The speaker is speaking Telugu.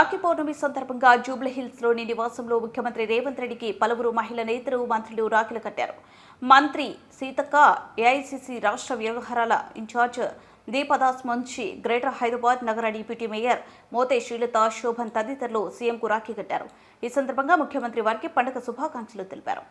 రాఖీ పౌర్ణమి సందర్భంగా జూబ్లీహిల్స్లోని నివాసంలో ముఖ్యమంత్రి రేవంత్ రెడ్డికి పలువురు మహిళా నేతలు, మంత్రులు రాఖీలు కట్టారు. మంత్రి సీతక్క, ఏఐసీసీ రాష్ట్ర వ్యవహారాల ఇన్ఛార్జ్ దీపదాస్ మున్షి, గ్రేటర్ హైదరాబాద్ నగర డిప్యూటీ మేయర్ మోతే శ్రీలత, శోభన్ తదితరులు సీఎంకు రాఖీ కట్టారు. ఈ సందర్భంగా ముఖ్యమంత్రి వారికి పండుగ శుభాకాంక్షలు తెలిపారు.